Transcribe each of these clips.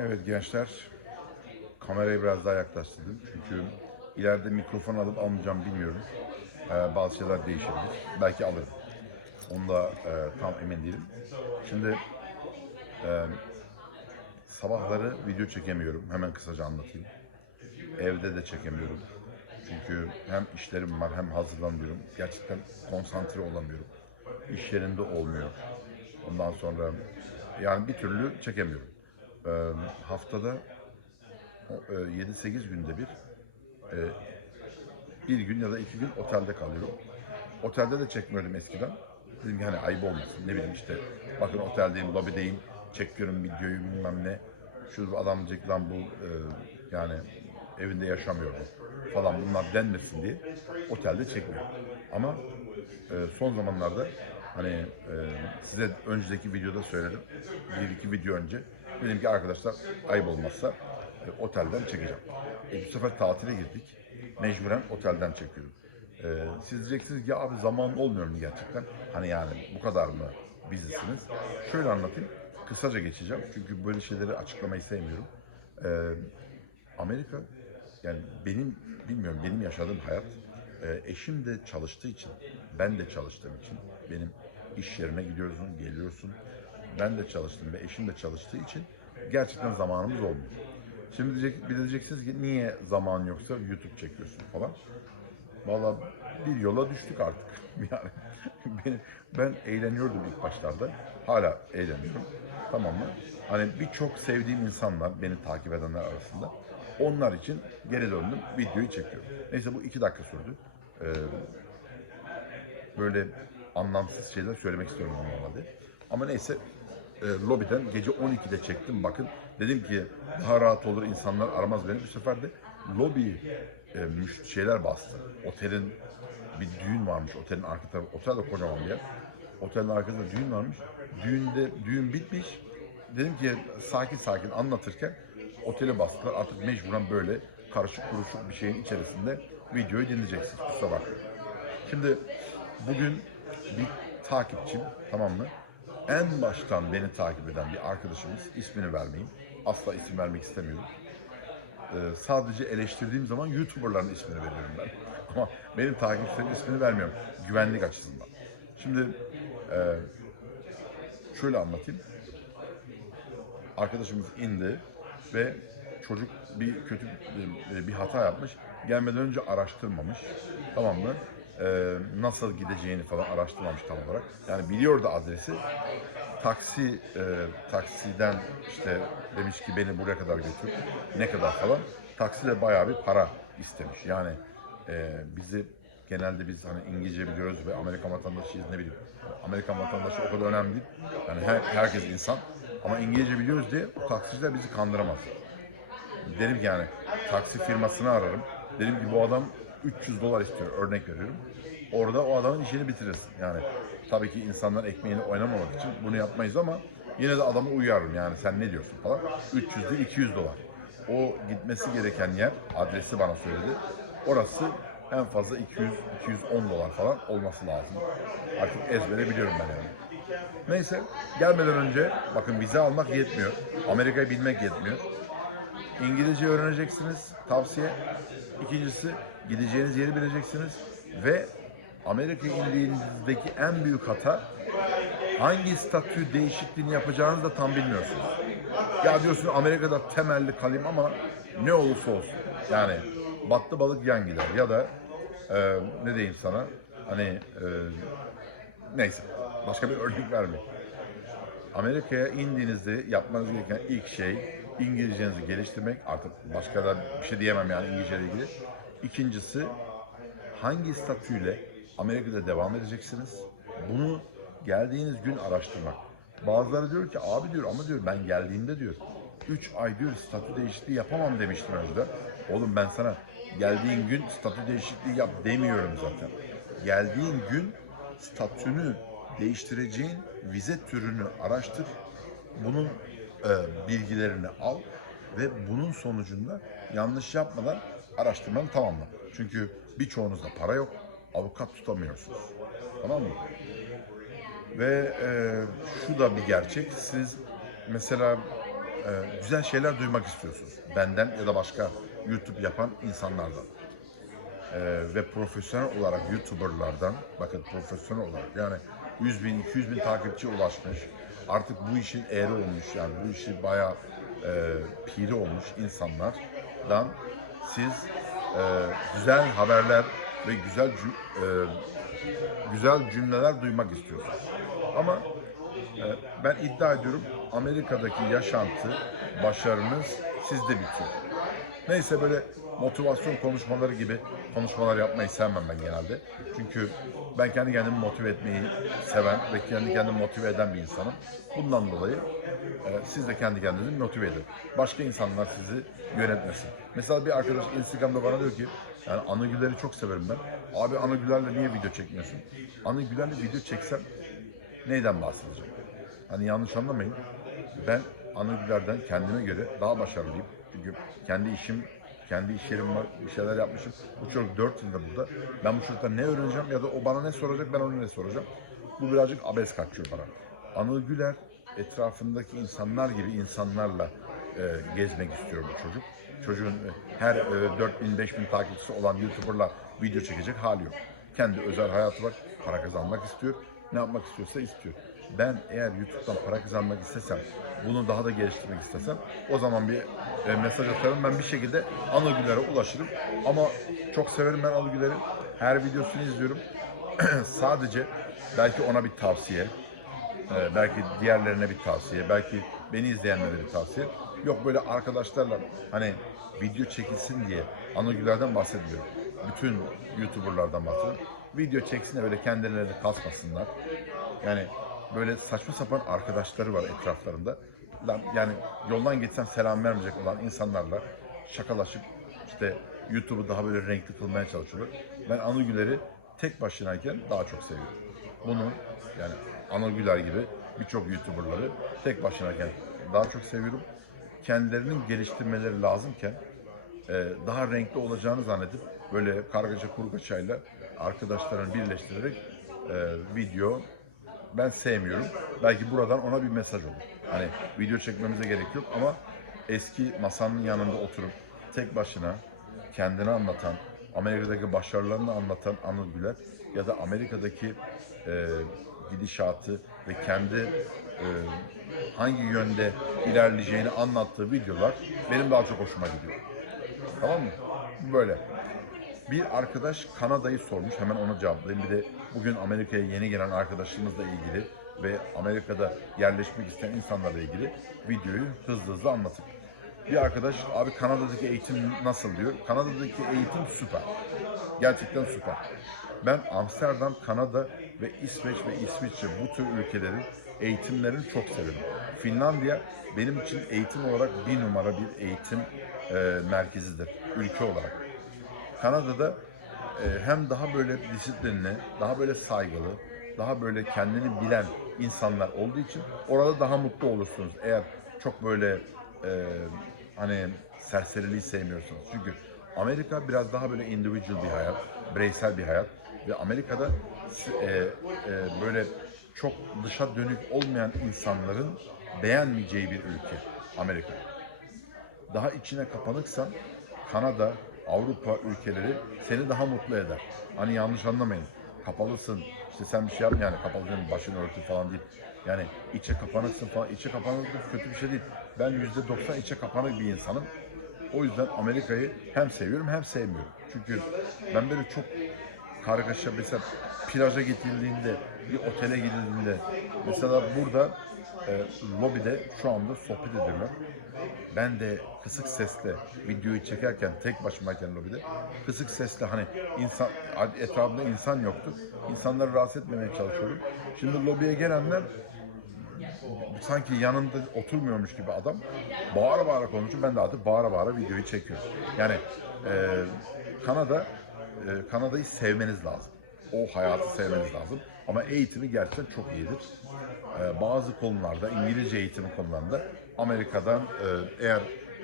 Evet gençler, kamerayı biraz daha yaklaştırdım çünkü ileride mikrofon alıp almayacağım bilmiyorum. Ee, bazı şeyler değişebilir. Belki alırım. Onda e, tam emin değilim. Şimdi e, sabahları video çekemiyorum. Hemen kısaca anlatayım. Evde de çekemiyorum. Çünkü hem işlerim var hem hazırlanıyorum. Gerçekten konsantre olamıyorum. İş yerinde olmuyor. Ondan sonra yani bir türlü çekemiyorum. Ee, haftada o, e, 7-8 günde bir e, bir gün ya da iki gün otelde kalıyorum. Otelde de çekmiyordum eskiden. Dedim ki hani ayıp olmasın. Ne bileyim işte bakın oteldeyim, lobideyim, çekiyorum videoyu bilmem ne. Şu adam diyecek lan bu e, yani evinde yaşamıyor falan bunlar denmesin diye otelde çekmiyorum. Ama son zamanlarda hani size önceki videoda söyledim. Bir iki video önce. Dedim ki arkadaşlar ayıp olmazsa e, otelden çekeceğim. E, bu sefer tatile girdik. Mecburen otelden çekiyorum. E, siz diyeceksiniz ya abi zaman olmuyor mu gerçekten? Hani yani bu kadar mı bizisiniz? Şöyle anlatayım. Kısaca geçeceğim. Çünkü böyle şeyleri açıklamayı sevmiyorum. E, Amerika yani benim bilmiyorum benim yaşadığım hayat e, eşim de çalıştığı için ben de çalıştığım için benim iş yerine gidiyorsun geliyorsun ben de çalıştım ve eşim de çalıştığı için gerçekten zamanımız olmuyor. Şimdi diyecek, bir de diyeceksiniz ki niye zaman yoksa YouTube çekiyorsun falan. Valla bir yola düştük artık. Yani ben, ben eğleniyordum ilk başlarda. Hala eğleniyorum. Tamam mı? Hani birçok sevdiğim insanlar, beni takip edenler arasında. Onlar için geri döndüm, videoyu çekiyorum. Neyse bu iki dakika sürdü. Ee, böyle anlamsız şeyler söylemek istiyorum normalde. Ama neyse e, lobiden gece 12'de çektim bakın. Dedim ki daha rahat olur insanlar aramaz beni. Bu sefer de lobi e, şeyler bastı. Otelin bir düğün varmış otelin arka tarafı. Otel de kocaman bir yer. Otelin arkasında düğün varmış. Düğünde düğün bitmiş. Dedim ki sakin sakin anlatırken otele bastılar. Artık mecburen böyle karışık kuruşuk bir şeyin içerisinde videoyu dinleyeceksiniz. Kusura bakmayın. Şimdi bugün bir takipçim tamam mı? En baştan beni takip eden bir arkadaşımız ismini vermeyeyim. Asla isim vermek istemiyorum. Ee, sadece eleştirdiğim zaman YouTuber'ların ismini veriyorum ben. Ama benim takipçilerin ismini vermiyorum. Güvenlik açısından. Şimdi e, şöyle anlatayım. Arkadaşımız indi ve çocuk bir kötü bir, bir hata yapmış. Gelmeden önce araştırmamış. Tamam mı? Ee, nasıl gideceğini falan araştırmamış tam olarak. Yani biliyordu adresi. Taksi e, taksiden işte demiş ki beni buraya kadar götür. Ne kadar falan. Takside bayağı bir para istemiş. Yani e, bizi genelde biz hani İngilizce biliyoruz ve Amerikan vatandaşıyız ne bileyim. Amerikan vatandaşı o kadar önemli değil. Yani her, herkes insan. Ama İngilizce biliyoruz diye o taksiciler bizi kandıramaz. Dedim ki yani taksi firmasını ararım. Dedim ki bu adam 300 dolar istiyor örnek veriyorum. Orada o adamın işini bitirirsin. Yani tabii ki insanlar ekmeğini oynamamak için bunu yapmayız ama yine de adamı uyarırım yani sen ne diyorsun falan. 300 değil 200 dolar. O gitmesi gereken yer adresi bana söyledi. Orası en fazla 200 210 dolar falan olması lazım. Artık ezbere biliyorum ben yani. Neyse gelmeden önce bakın vize almak yetmiyor. Amerika'yı bilmek yetmiyor. İngilizce öğreneceksiniz tavsiye. İkincisi gideceğiniz yeri bileceksiniz ve Amerika'ya indiğinizdeki en büyük hata hangi statü değişikliğini yapacağınızı da tam bilmiyorsunuz. Ya diyorsun Amerika'da temelli kalayım ama ne olursa olsun. Yani battı balık yan gider ya da e, ne diyeyim sana hani e, neyse başka bir örnek vermeyeyim. Amerika'ya indiğinizde yapmanız gereken ilk şey İngilizcenizi geliştirmek. Artık başka da bir şey diyemem yani İngilizce ile ilgili. İkincisi hangi statüyle Amerika'da devam edeceksiniz? Bunu geldiğiniz gün araştırmak. Bazıları diyor ki abi diyor ama diyor ben geldiğimde diyor 3 ay diyor statü değişikliği yapamam demiştim önceden. Oğlum ben sana geldiğin gün statü değişikliği yap demiyorum zaten. Geldiğin gün statünü değiştireceğin vize türünü araştır. Bunun e, bilgilerini al ve bunun sonucunda yanlış yapmadan araştırmanı tamamla. Çünkü birçoğunuzda para yok, avukat tutamıyorsunuz. Tamam mı? Ve e, şu da bir gerçek. Siz mesela e, güzel şeyler duymak istiyorsunuz. Benden ya da başka YouTube yapan insanlardan. E, ve profesyonel olarak YouTuber'lardan, bakın profesyonel olarak yani 100 bin, 200 bin takipçi ulaşmış. Artık bu işin ehli olmuş yani bu işi bayağı e, piri olmuş insanlardan siz e, güzel haberler ve güzel e, güzel cümleler duymak istiyorsunuz. Ama e, ben iddia ediyorum Amerika'daki yaşantı, başarınız sizde bitiyor. Neyse böyle motivasyon konuşmaları gibi konuşmalar yapmayı sevmem ben genelde. Çünkü ben kendi kendimi motive etmeyi seven ve kendi kendimi motive eden bir insanım. Bundan dolayı e, siz de kendi kendinizi motive edin. Başka insanlar sizi yönetmesin. Mesela bir arkadaş Instagram'da bana diyor ki yani Anı Güler'i çok severim ben. Abi Anı Güler'le niye video çekmiyorsun? Anı Güler'le video çeksem neyden bahsedeceğim? Hani yanlış anlamayın. Ben Anı Güler'den kendime göre daha başarılıyım. Çünkü kendi işim, kendi iş yerim var, bir şeyler yapmışım. Bu çocuk 4 yılda burada. Ben bu çocuktan ne öğreneceğim ya da o bana ne soracak, ben ona ne soracağım. Bu birazcık abes kaçıyor bana. Anıl Güler etrafındaki insanlar gibi insanlarla e, gezmek istiyor bu çocuk. Çocuğun e, her e, 4000 5000 takipçisi olan YouTuber'la video çekecek hali yok. Kendi özel hayatı var, para kazanmak istiyor. Ne yapmak istiyorsa istiyor. Ben eğer YouTube'dan para kazanmak istesem, bunu daha da geliştirmek istesem o zaman bir e, mesaj atarım. Ben bir şekilde Anıl Güler'e ulaşırım. Ama çok severim ben Anıl. Her videosunu izliyorum. Sadece belki ona bir tavsiye, ee, belki diğerlerine bir tavsiye, belki beni izleyenlere bir tavsiye. Yok böyle arkadaşlarla hani video çekilsin diye Anagüler'den bahsediyorum. Bütün YouTuber'lardan bahsediyorum. Video çeksin de böyle kendilerini kasmasınlar. Yani böyle saçma sapan arkadaşları var etraflarında. Yani yoldan geçsem selam vermeyecek olan insanlarla şakalaşıp işte YouTube'u daha böyle renkli kılmaya çalışıyorlar. Ben Anagüler'i tek başınayken daha çok seviyorum. Bunu yani Anıl Güler gibi birçok YouTuber'ları tek başınayken daha çok seviyorum. Kendilerinin geliştirmeleri lazımken e, daha renkli olacağını zannedip böyle kargaşa kurgaçayla arkadaşlarını birleştirerek e, video ben sevmiyorum. Belki buradan ona bir mesaj olur. Hani video çekmemize gerek yok ama eski masanın yanında oturup tek başına kendini anlatan, Amerika'daki başarılarını anlatan Anıl Güler ya da Amerika'daki e, gidişatı ve kendi e, hangi yönde ilerleyeceğini anlattığı videolar benim daha çok hoşuma gidiyor. Tamam mı? Böyle. Bir arkadaş Kanada'yı sormuş. Hemen onu cevaplayayım. Bir de bugün Amerika'ya yeni gelen arkadaşımızla ilgili ve Amerika'da yerleşmek isteyen insanlarla ilgili videoyu hızlı hızlı anlatayım. Bir arkadaş abi Kanada'daki eğitim nasıl diyor. Kanada'daki eğitim süper. Gerçekten süper. Ben Amsterdam, Kanada ve İsveç ve İsviçre bu tür ülkelerin eğitimlerini çok severim. Finlandiya benim için eğitim olarak bir numara bir eğitim e, merkezidir ülke olarak. Kanada'da e, hem daha böyle disiplinli, daha böyle saygılı, daha böyle kendini bilen insanlar olduğu için orada daha mutlu olursunuz. Eğer çok böyle e, hani serseriliği sevmiyorsunuz. Çünkü Amerika biraz daha böyle individual bir hayat, bireysel bir hayat ve Amerika'da e, e, böyle çok dışa dönük olmayan insanların beğenmeyeceği bir ülke Amerika daha içine kapanıksan Kanada, Avrupa ülkeleri seni daha mutlu eder. Hani yanlış anlamayın. Kapalısın, işte sen bir şey yapma yani kapalı değil, başını örtü falan değil. Yani içe kapanıksın falan. İçe kapanıklık kötü bir şey değil. Ben yüzde doksan içe kapanık bir insanım. O yüzden Amerika'yı hem seviyorum hem sevmiyorum. Çünkü ben böyle çok kargaşa mesela plaja gidildiğinde, bir otele gidildiğinde mesela burada e, lobide şu anda sohbet ediyorlar. Ben de kısık sesle videoyu çekerken tek başımayken lobide kısık sesle hani insan etrafımda insan yoktu. İnsanları rahatsız etmemeye çalışıyorum. Şimdi lobiye gelenler sanki yanında oturmuyormuş gibi adam bağıra bağıra konuşuyor. Ben de artık bağıra bağıra videoyu çekiyorum. Yani e, Kanada e, Kanada'yı sevmeniz lazım. O hayatı sevmeniz lazım. Ama eğitimi gerçekten çok iyidir. E, bazı konularda, İngilizce eğitimi konularında Amerika'dan e, eğer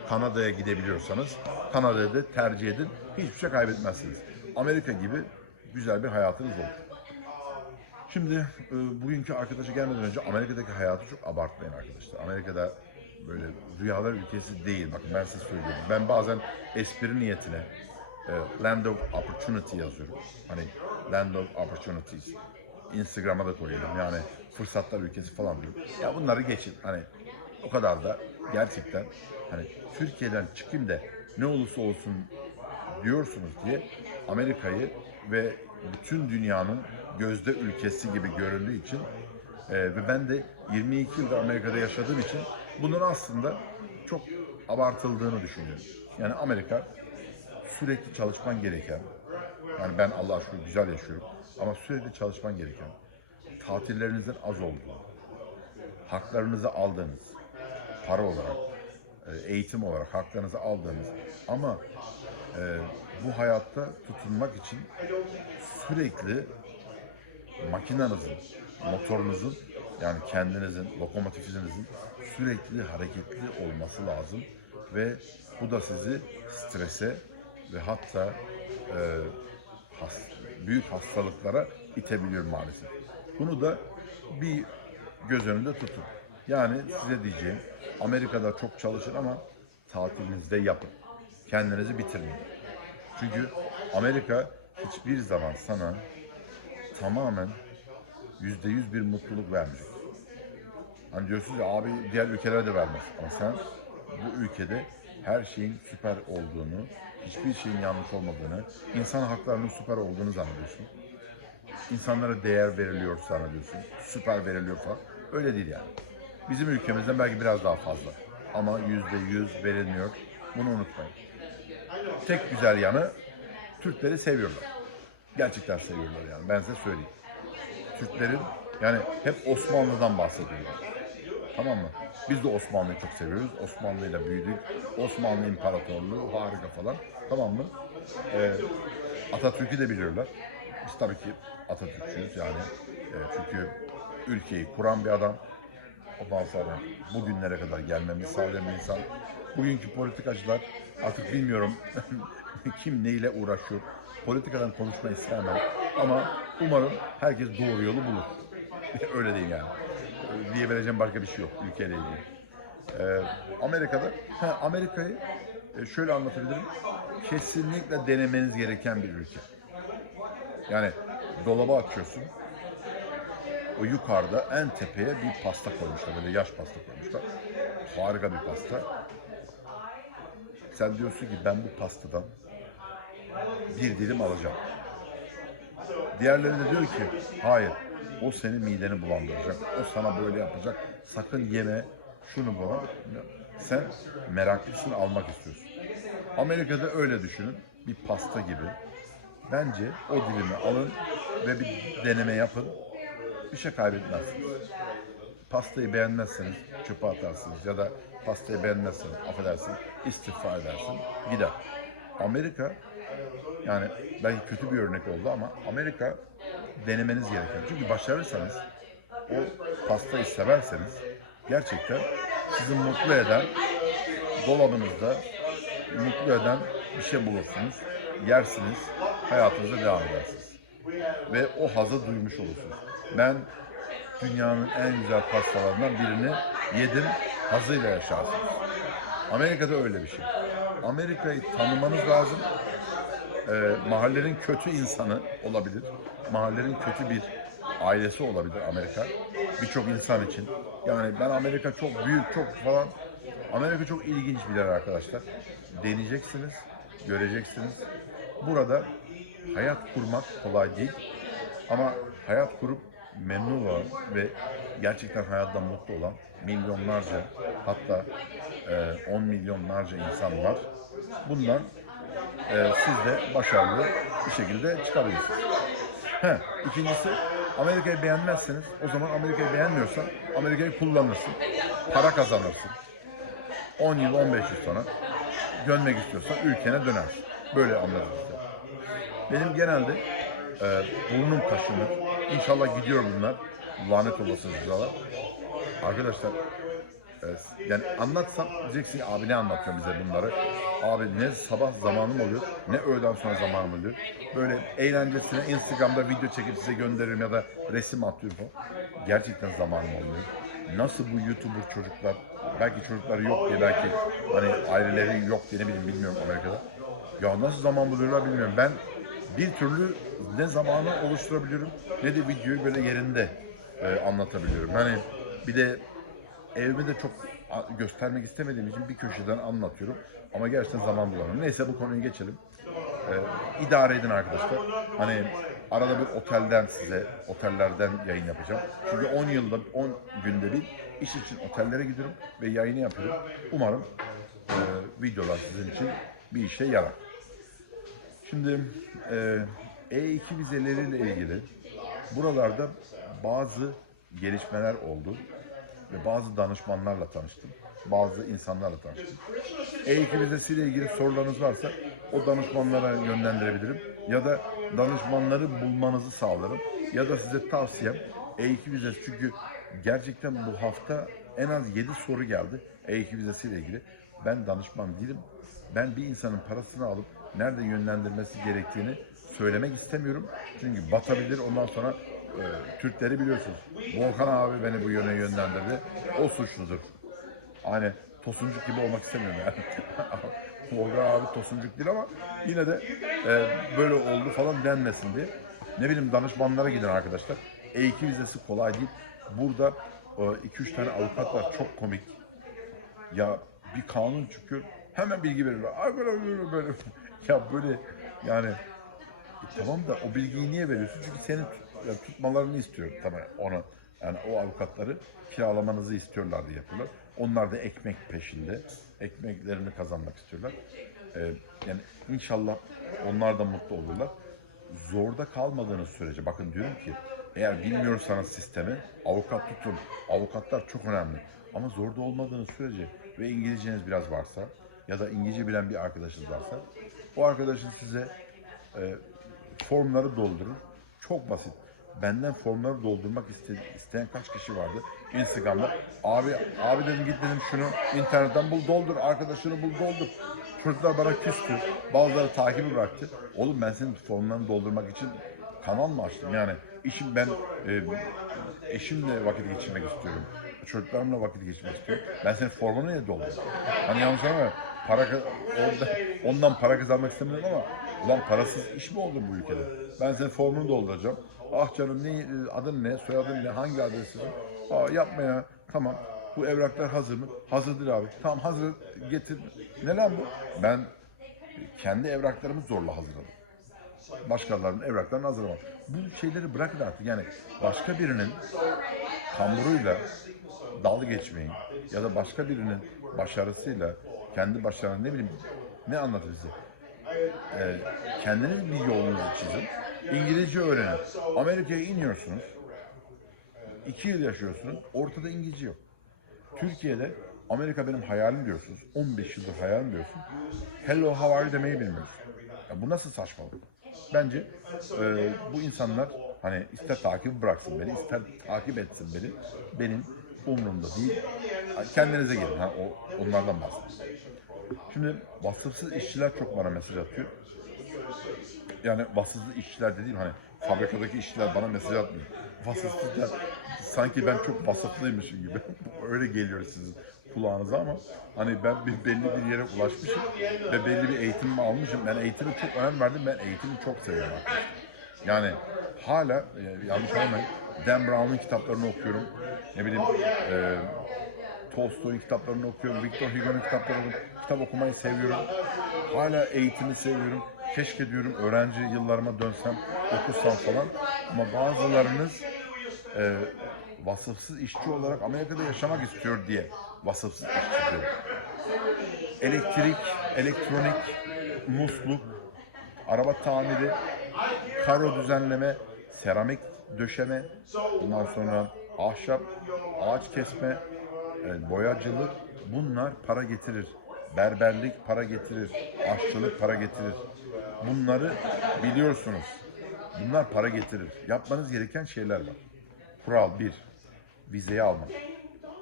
Kanada'ya gidebiliyorsanız Kanada'yı da tercih edin. Hiçbir şey kaybetmezsiniz. Amerika gibi güzel bir hayatınız olur. Şimdi e, bugünkü arkadaşa gelmeden önce Amerika'daki hayatı çok abartmayın arkadaşlar. Amerika'da böyle rüyalar ülkesi değil. Bakın ben size söylüyorum. Ben bazen espri niyetine e, Land of Opportunity yazıyorum. Hani Land of Opportunities. Instagram'a da koyuyorum. Yani fırsatlar ülkesi falan diyorum. Ya bunları geçin. Hani o kadar da gerçekten hani Türkiye'den çıkayım da ne olursa olsun diyorsunuz diye Amerika'yı ve bütün dünyanın gözde ülkesi gibi göründüğü için e, ve ben de 22 yılda Amerika'da yaşadığım için bunun aslında çok abartıldığını düşünüyorum. Yani Amerika sürekli çalışman gereken, yani ben Allah aşkına güzel yaşıyorum ama sürekli çalışman gereken, tatillerinizin az olduğu, haklarınızı aldığınız, para olarak, e, eğitim olarak haklarınızı aldığınız ama e, bu hayatta tutunmak için sürekli makinenizin, motorunuzun yani kendinizin, lokomotifinizin sürekli hareketli olması lazım ve bu da sizi strese ve hatta e, has- büyük hastalıklara itebiliyor maalesef. Bunu da bir göz önünde tutun. Yani size diyeceğim Amerika'da çok çalışın ama tatilinizde yapın. Kendinizi bitirmeyin. Çünkü Amerika hiçbir zaman sana tamamen yüzde yüz bir mutluluk vermeyecek. Hani diyorsunuz ya abi diğer ülkelere de vermez. Ama sen bu ülkede her şeyin süper olduğunu, hiçbir şeyin yanlış olmadığını, insan haklarının süper olduğunu zannediyorsun. İnsanlara değer veriliyor zannediyorsun. Süper veriliyor falan. Öyle değil yani. Bizim ülkemizden belki biraz daha fazla. Ama yüzde yüz verilmiyor. Bunu unutmayın. Tek güzel yanı Türkleri seviyorlar. Gerçekten seviyorlar yani. Ben size söyleyeyim. Türklerin yani hep Osmanlı'dan bahsediyorlar. Tamam mı? Biz de Osmanlı'yı çok seviyoruz. Osmanlı'yla büyüdük. Osmanlı İmparatorluğu harika falan. Tamam mı? Ee, Atatürk'ü de biliyorlar. Biz tabii ki Atatürkçüyüz yani. Ee, çünkü ülkeyi kuran bir adam. Ondan sonra bugünlere kadar gelmemizi sağlayan bir insan. Bugünkü politikacılar artık bilmiyorum kim neyle uğraşıyor. Politikadan konuşmayı sevmem. Ama umarım herkes doğru yolu bulur. Öyle değil yani. Diyebileceğim başka bir şey yok ülkeyle ilgili. Ee, Amerika'da, Amerika'yı e, şöyle anlatabilirim. Kesinlikle denemeniz gereken bir ülke. Yani dolaba açıyorsun. O yukarıda en tepeye bir pasta koymuşlar. Böyle yaş pasta koymuşlar. Harika bir pasta. Sen diyorsun ki ben bu pastadan bir dilim alacağım. Diğerleri de diyor ki hayır o senin mideni bulandıracak. O sana böyle yapacak. Sakın yeme şunu bunu. Sen meraklısın almak istiyorsun. Amerika'da öyle düşünün. Bir pasta gibi. Bence o dilimi alın ve bir deneme yapın. Bir şey kaybetmezsiniz. Pastayı beğenmezseniz çöpe atarsınız ya da pastayı beğenmezseniz affedersin istifa edersin gider. Amerika yani belki kötü bir örnek oldu ama Amerika denemeniz gereken. Çünkü başarırsanız o pastayı severseniz gerçekten sizi mutlu eden dolabınızda mutlu eden bir şey bulursunuz. Yersiniz, hayatınıza devam edersiniz. Ve o hazı duymuş olursunuz. Ben dünyanın en güzel pastalarından birini yedim, hazıyla yaşarsınız. Amerika'da öyle bir şey. Amerika'yı tanımanız lazım. Ee, mahallenin kötü insanı olabilir. Mahallenin kötü bir ailesi olabilir Amerika. Birçok insan için. Yani ben Amerika çok büyük, çok falan. Amerika çok ilginç bir yer arkadaşlar. Deneyeceksiniz, göreceksiniz. Burada hayat kurmak kolay değil. Ama hayat kurup memnun olan ve gerçekten hayattan mutlu olan milyonlarca hatta e, 10 milyonlarca insan var. Bundan e, siz de başarılı bir şekilde çıkabilirsiniz. He, ikincisi Amerika'yı beğenmezseniz o zaman Amerika'yı beğenmiyorsan Amerika'yı kullanırsın. Para kazanırsın. 10 yıl 15 yıl sonra dönmek istiyorsan ülkene dönersin. Böyle anladım işte. Benim genelde e, burnum kaşınır. İnşallah gidiyor bunlar. Lanet olasınız buralar. Arkadaşlar yani anlatsam diyeceksin abi ne anlatıyorsun bize bunları. Abi ne sabah zamanım oluyor ne öğleden sonra zamanım oluyor. Böyle eğlencesine Instagram'da video çekip size gönderirim ya da resim atıyorum falan. Gerçekten zamanım olmuyor. nasıl bu YouTuber çocuklar, belki çocukları yok diye, belki hani aileleri yok diye ne bileyim bilmiyorum Amerika'da. Ya nasıl zaman buluyorlar bilmiyorum. Ben bir türlü ne zamanı oluşturabiliyorum ne de videoyu böyle yerinde e, anlatabiliyorum. Hani bir de evimi de çok göstermek istemediğim için bir köşeden anlatıyorum. Ama gerçekten zaman bulamıyorum. Neyse bu konuyu geçelim. Ee, idare edin arkadaşlar. Hani arada bir otelden size, otellerden yayın yapacağım. Çünkü 10 yılda, 10 günde bir iş için otellere gidiyorum ve yayını yapıyorum. Umarım e, videolar sizin için bir işe yarar. Şimdi e, E2 vizeleriyle ilgili buralarda bazı gelişmeler oldu ve bazı danışmanlarla tanıştım. Bazı insanlarla tanıştım. E2 vizesiyle ilgili sorularınız varsa o danışmanlara yönlendirebilirim. Ya da danışmanları bulmanızı sağlarım. Ya da size tavsiyem E2 vizesi çünkü gerçekten bu hafta en az 7 soru geldi E2 vizesiyle ilgili. Ben danışman değilim. Ben bir insanın parasını alıp nerede yönlendirmesi gerektiğini söylemek istemiyorum. Çünkü batabilir ondan sonra e, Türkleri biliyorsunuz. Volkan abi beni bu yöne yönlendirdi. O suçludur. Hani tosuncuk gibi olmak istemiyorum yani. Volkan abi tosuncuk değil ama yine de e, böyle oldu falan denmesin diye. Ne bileyim danışmanlara gidin arkadaşlar. E2 vizesi kolay değil. Burada 2-3 tane avukat var çok komik. Ya bir kanun çıkıyor hemen bilgi veriyorlar. Ay böyle böyle böyle. ya böyle yani e tamam da o bilgiyi niye veriyorsun? Çünkü senin tut- ya tutmalarını istiyor tamam onu. Yani o avukatları kiralamanızı istiyorlar diye yapıyorlar. Onlar da ekmek peşinde. Ekmeklerini kazanmak istiyorlar. Ee, yani inşallah onlar da mutlu olurlar. Zorda kalmadığınız sürece bakın diyorum ki eğer bilmiyorsanız sistemi avukat tutun. Avukatlar çok önemli. Ama zorda olmadığınız sürece ve İngilizceniz biraz varsa ya da İngilizce bilen bir arkadaşınız varsa o arkadaşın size e, formları doldurun. Çok basit. Benden formları doldurmak iste- isteyen kaç kişi vardı Instagram'da. Abi abi dedim git dedim şunu internetten bul doldur, arkadaşını bul doldur. Çocuklar bana küstü. Bazıları takibi bıraktı. Oğlum ben senin formlarını doldurmak için kanal mı açtım? Yani işim ben e, eşimle vakit geçirmek istiyorum. Çocuklarımla vakit geçirmek istiyorum. Ben senin formunu niye doldurayım? Hani yanlış anlama. Para, ondan, ondan para kazanmak istemiyorum ama ulan parasız iş mi olur bu ülkede? Ben senin formunu dolduracağım. Ah canım ne, adın ne, soyadın ne, hangi adresin? Aa yapma ya. Tamam. Bu evraklar hazır mı? Hazırdır abi. Tamam hazır. Getir. Ne lan bu? Ben kendi evraklarımı zorla hazırladım başkalarının evraklarını hazırlamam. Bu şeyleri bırakın artık. Yani başka birinin kamburuyla dalga geçmeyin ya da başka birinin başarısıyla kendi başarını ne bileyim ne anlatır bize? Ee, kendiniz bir yolunuzu çizin. İngilizce öğrenin. Amerika'ya iniyorsunuz. iki yıl yaşıyorsunuz. Ortada İngilizce yok. Türkiye'de Amerika benim hayalim diyorsunuz. 15 yıldır hayalim diyorsun. Hello how are you demeyi bilmiyorsun. Ya bu nasıl saçmalık? Bence e, bu insanlar hani ister takip bıraksın beni, ister takip etsin beni. Benim umurumda değil. Kendinize gelin. Ha, o, onlardan bahsedeyim. Şimdi vasıfsız işçiler çok bana mesaj atıyor. Yani vasıfsız işçiler dediğim hani fabrikadaki işçiler bana mesaj atmıyor. Vasıfsızlar sanki ben çok vasıflıymışım gibi. Öyle geliyor sizin kulağınıza ama hani ben bir belli bir yere ulaşmışım ve belli bir eğitimimi almışım. Ben eğitime çok önem verdim. Ben eğitimi çok seviyorum. Yani hala e, yanlış anlamayın. Dan Brown'un kitaplarını okuyorum. Ne bileyim e, Tolstoy'un kitaplarını okuyorum, Victor Hugo'nun kitaplarını kitap okumayı seviyorum. Hala eğitimi seviyorum. Keşke diyorum öğrenci yıllarıma dönsem, okusam falan. Ama bazılarınız e, vasıfsız işçi olarak Amerika'da yaşamak istiyor diye vasıfsız işçi diyor. Elektrik, elektronik, musluk, araba tamiri, karo düzenleme, seramik döşeme, ondan sonra ahşap, ağaç kesme, e, boyacılık bunlar para getirir. Berberlik para getirir. Aşçılık para getirir. Bunları biliyorsunuz. Bunlar para getirir. Yapmanız gereken şeyler var. Kural 1. Vizeyi almak.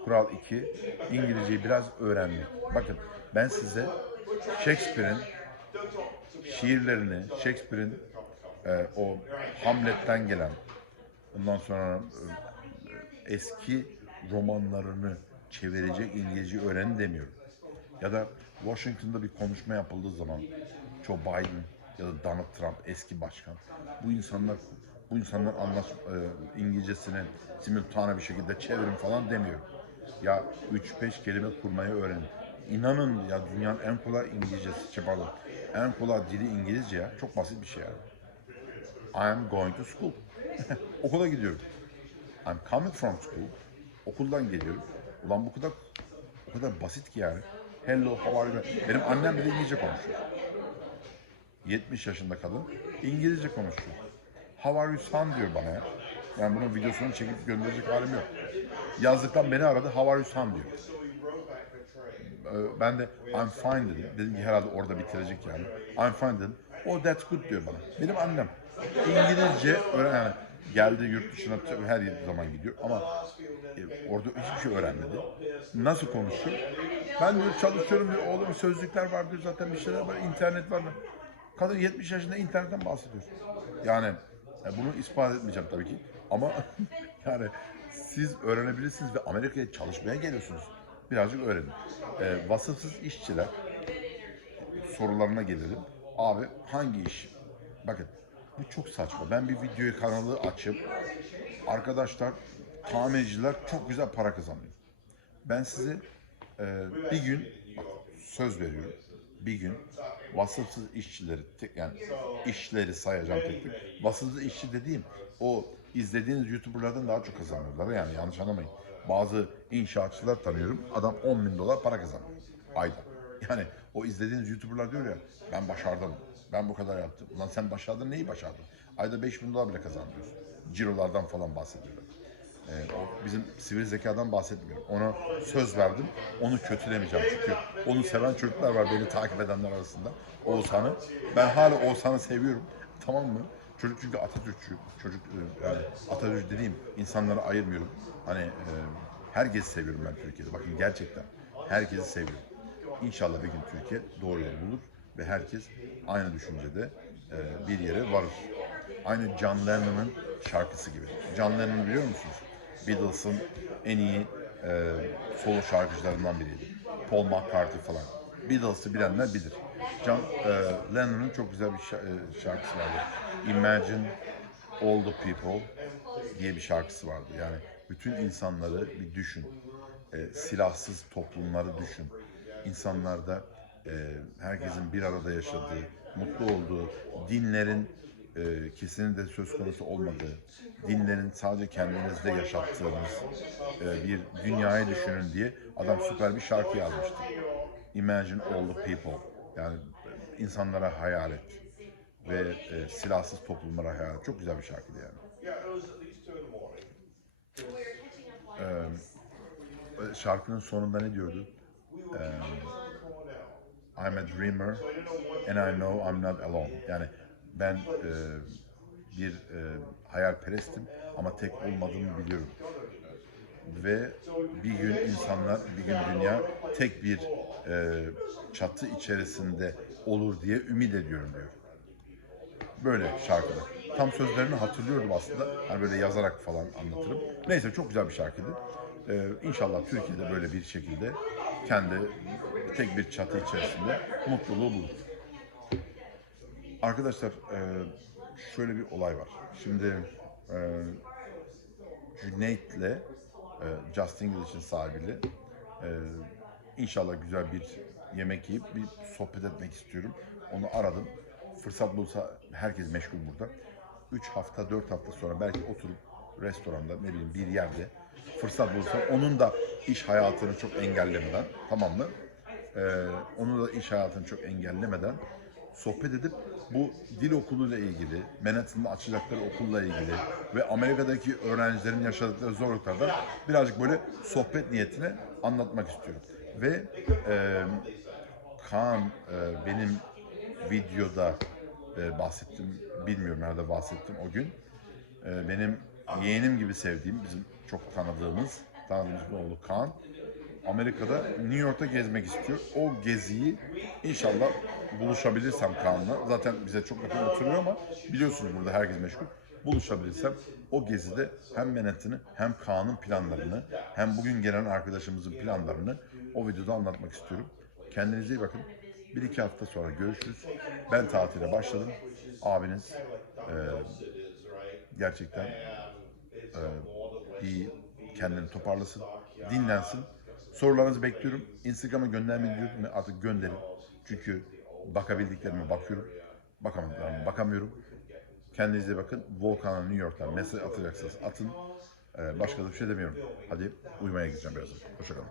Kural 2. İngilizceyi biraz öğrenmek. Bakın ben size Shakespeare'in şiirlerini, Shakespeare'in e, o Hamlet'ten gelen ondan sonra e, eski romanlarını çevirecek İngilizce öğren demiyorum. Ya da Washington'da bir konuşma yapıldığı zaman Joe Biden ya da Donald Trump eski başkan bu insanlar bu insanlar anlaş e, İngilizcesini simultane bir şekilde çevirin falan demiyorum. Ya 3-5 kelime kurmayı öğrenin. İnanın ya dünyanın en kolay İngilizcesi, şey en kolay dili İngilizce ya. Çok basit bir şey yani. I am going to school. Okula gidiyorum. I'm coming from school. Okuldan geliyorum. Ulan bu kadar o kadar basit ki yani. Hello, how are you? Benim annem bile İngilizce konuşuyor. 70 yaşında kadın İngilizce konuşuyor. How are you son diyor bana ya. Yani bunun videosunu çekip gönderecek halim yok. Yazdıktan beni aradı. How are you son diyor. Ee, Ben de I'm fine dedim. Dedim ki herhalde orada bitirecek yani. I'm fine dedim. Oh that's good diyor bana. Benim annem. İngilizce öğren yani geldi yurt dışına her zaman gidiyor ama e, orada hiçbir şey öğrenmedi. Nasıl konuşuyor? Ben diyor çalışıyorum diyor. Oğlum sözlükler var diyor zaten bir şeyler var. internet var mı? Kadın 70 yaşında internetten bahsediyor. Yani e, bunu ispat etmeyeceğim tabii ki. Ama yani siz öğrenebilirsiniz ve Amerika'ya çalışmaya geliyorsunuz. Birazcık öğrenin. E, vasıfsız işçiler sorularına gelelim. Abi hangi iş? Bakın bu çok saçma. Ben bir videoyu kanalı açıp arkadaşlar tamirciler çok güzel para kazanıyor. Ben size e, bir gün söz veriyorum. Bir gün vasıfsız işçileri yani işleri sayacağım tek tek. Vasıfsız işçi dediğim o izlediğiniz YouTuber'lardan daha çok kazanıyorlar. Yani yanlış anlamayın. Bazı inşaatçılar tanıyorum. Adam 10 bin dolar para kazanıyor. Ayda. Yani o izlediğiniz YouTuber'lar diyor ya ben başardım. Ben bu kadar yaptım. Ulan sen başardın neyi başardın? Ayda 5 bin dolar bile kazanıyorsun. Cirolardan falan bahsediyorlar. O bizim sivri zekadan bahsetmiyorum. Ona söz verdim. Onu kötülemeyeceğim çünkü onu seven çocuklar var beni takip edenler arasında. Oğuzhan'ı. Ben hala Oğuzhan'ı seviyorum. Tamam mı? Çocuk çünkü Atatürkçü. Çocuk e, yani Atatürk dediğim insanları ayırmıyorum. Hani e, herkesi seviyorum ben Türkiye'de. Bakın gerçekten herkesi seviyorum. İnşallah bir gün Türkiye doğru yolu bulur ve herkes aynı düşüncede e, bir yere varır. Aynı John Lennon'ın şarkısı gibi. John Lennon'ı biliyor musunuz? Beatles'ın en iyi e, solo şarkıcılarından biriydi. Paul McCartney falan. Beatles'ı bilenler bilir. John e, Lennon'ın çok güzel bir e, şarkısı vardı. Imagine All the People diye bir şarkısı vardı. Yani bütün insanları bir düşün. E, silahsız toplumları düşün. İnsanlarda e, herkesin bir arada yaşadığı, mutlu olduğu, dinlerin e, kesinlikle söz konusu olmadığı, dinlerin sadece kendinizde yaşattığınız e, bir dünyayı düşünün diye adam süper bir şarkı yazmıştı. Imagine all the people. Yani insanlara hayal et ve e, silahsız toplumlara hayal et. Çok güzel bir şarkıydı yani. Yeah, it was at least two in the morning. E, Şarkının sonunda ne diyordu? E, I'm a dreamer and I know I'm not alone. Yani ben e, bir e, hayalperestim ama tek olmadığımı biliyorum. Ve bir gün insanlar, bir gün dünya tek bir e, çatı içerisinde olur diye ümit ediyorum diyor. Böyle şarkıda. Tam sözlerini hatırlıyorum aslında. Hani böyle yazarak falan anlatırım. Neyse çok güzel bir şarkıydı. Ee, inşallah Türkiye'de böyle bir şekilde kendi tek bir çatı içerisinde mutluluğu bulur. Arkadaşlar e, şöyle bir olay var. Şimdi e, Cüneyt'le e, Just sahibiyle e, inşallah güzel bir yemek yiyip bir sohbet etmek istiyorum. Onu aradım. Fırsat bulsa herkes meşgul burada. 3 hafta, 4 hafta sonra belki oturup restoranda ne bileyim bir yerde fırsat bulsa onun da iş hayatını çok engellemeden tamam mı? Ee, onu da iş hayatını çok engellemeden sohbet edip bu dil okuluyla ilgili, Manhattan'da açacakları okulla ilgili ve Amerika'daki öğrencilerin yaşadıkları zorluklardan birazcık böyle sohbet niyetine anlatmak istiyorum. Ve e, Kaan e, benim videoda e, bahsettim, bilmiyorum nerede bahsettim o gün. E, benim yeğenim gibi sevdiğim, bizim çok tanıdığımız, tanıdığımız bir oğlu Kaan. Amerika'da New York'ta gezmek istiyor. O geziyi inşallah buluşabilirsem Kaan'la. Zaten bize çok yakın oturuyor ama biliyorsunuz burada herkes meşgul. buluşabilirsem o gezide hem Manhattan'ı hem Kaan'ın planlarını hem bugün gelen arkadaşımızın planlarını o videoda anlatmak istiyorum. Kendinize iyi bakın. Bir iki hafta sonra görüşürüz. Ben tatile başladım. Abiniz e, gerçekten e, iyi kendini toparlasın, dinlensin. Sorularınızı bekliyorum. Instagram'a göndermeyi ve artık gönderin. Çünkü bakabildiklerime bakıyorum. Bakamadıklarıma bakamıyorum. Kendinize bakın. Volkan'a New York'tan mesaj atacaksanız atın. Ee, başka da bir şey demiyorum. Hadi uyumaya gideceğim birazdan. Hoşçakalın.